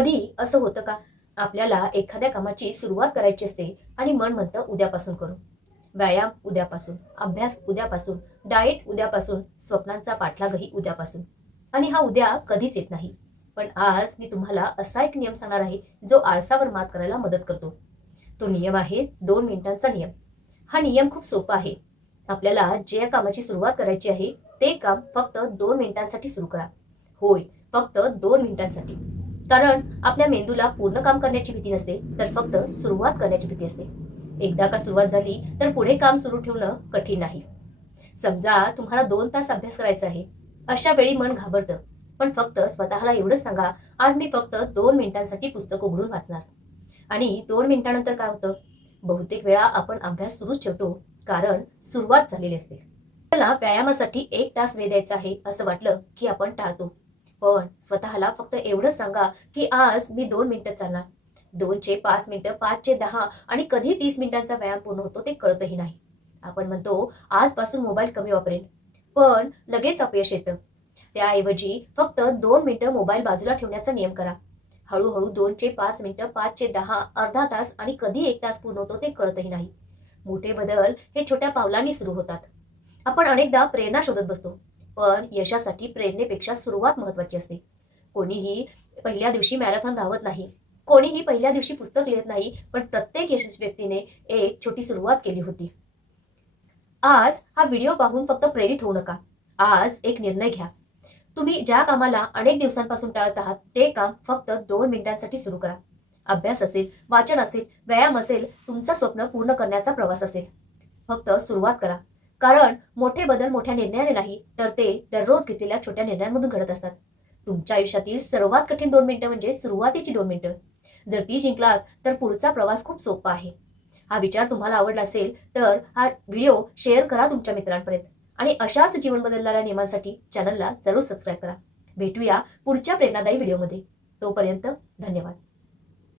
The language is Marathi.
कधी असं होतं का आपल्याला एखाद्या कामाची सुरुवात करायची असते आणि मन म्हणतं उद्यापासून करू. व्यायाम उद्यापासून, अभ्यास उद्यापासून, डाएट उद्यापासून, स्वप्नांचा पाठलागही उद्यापासून. आणि हा उद्या कधीच येत नाही. पण आज मी तुम्हाला असा एक नियम सांगणार आहे जो आळसावर मात करायला मदत करतो. तो नियम आहे 2 मिनिटांचा नियम. हा नियम खूप सोपा आहे. आपल्याला जे कामाची सुरुवात करायची आहे ते काम फक्त 2 मिनिटांसाठी सुरू करा. होय, फक्त 2 मिनिटांसाठी. कारण आपल्या मेंदूला पूर्ण काम करण्याची भीती नसते, तर फक्त सुरुवात करण्याची भीती असते. एकदा का सुरुवात झाली तर पुढे काम सुरू ठेवणं कठीण नाही. समजा तुम्हाला 2 तास अभ्यास करायचा आहे. अशा वेळी मन घाबरतं. पण फक्त स्वतःला एवढंच सांगा, आज मी फक्त 2 मिनिटांसाठी पुस्तक उघडून वाचणार. आणि 2 मिनिटानंतर काय होतं? बहुतेक वेळा आपण अभ्यास सुरूच ठेवतो, कारण सुरुवात झालेली असते. आपल्याला व्यायामासाठी 1 तास वेळ द्यायचा आहे असं वाटलं की आपण टाळतो. पण स्वतःला फक्त एवढंच सांगा की आज मी 2 मिनिटं चालणार. 2चे 5 मिनिटं, 5चे 10 आणि कधी 30 मिनिटांचा व्यायाम पूर्ण होतो ते कळतही नाही. आपण म्हणतो आजपासून मोबाईल कमी वापरेन, पण लगेच अपयश येतं. त्याऐवजी फक्त 2 मिनिटं मोबाईल बाजूला ठेवण्याचा नियम करा. हळूहळू 2चे 5 मिनिटं, 5चे 10, अर्धा तास आणि कधी 1 तास पूर्ण होतो ते कळतही नाही. मोठे बदल हे छोट्या पावलांनी सुरू होतात. आपण अनेकदा प्रेरणा शोधत बसतो, पण यशासाठी प्रेरणेपेक्षा सुरुवात महत्वाची असते. कोणीही पहिल्या दिवशी मॅरेथॉन धावत नाही. कोणीही पहिल्या दिवशी पुस्तक लिहत नाही, पण प्रत्येक यशस्वी व्यक्तीने एक छोटी सुरुवात केली होती. आज हा व्हिडिओ पाहून फक्त प्रेरित होऊ नका. आज एक निर्णय घ्या. तुम्ही ज्या कामाला अनेक दिवसांपासून टाळत आहात, ते काम फक्त 2 मिनिटांसाठी सुरू करा. अभ्यास असेल, वाचन असेल, व्यायाम असेल, तुमचं स्वप्न पूर्ण करण्याचा प्रवास असेल. फक्त सुरुवात करा. कारण मोठे बदल मोठ्या निर्णयाने नाही, तर ते दररोज घेतलेल्या छोट्या निर्णयांमधून घडत असतात. तुमच्या आयुष्यातील सर्वात कठीण 2 मिनिटं म्हणजे सुरुवातीची 2 मिनिटं. जर ती जिंकलात, तर पुढचा प्रवास खूप सोपा आहे. हा विचार तुम्हाला आवडला असेल, तर हा व्हिडिओ शेअर करा तुमच्या मित्रांपर्यंत. आणि अशाच जीवन बदलणाऱ्या नियमांसाठी चॅनलला जरूर सबस्क्राईब करा. भेटूया पुढच्या प्रेरणादायी व्हिडिओमध्ये. तोपर्यंत धन्यवाद.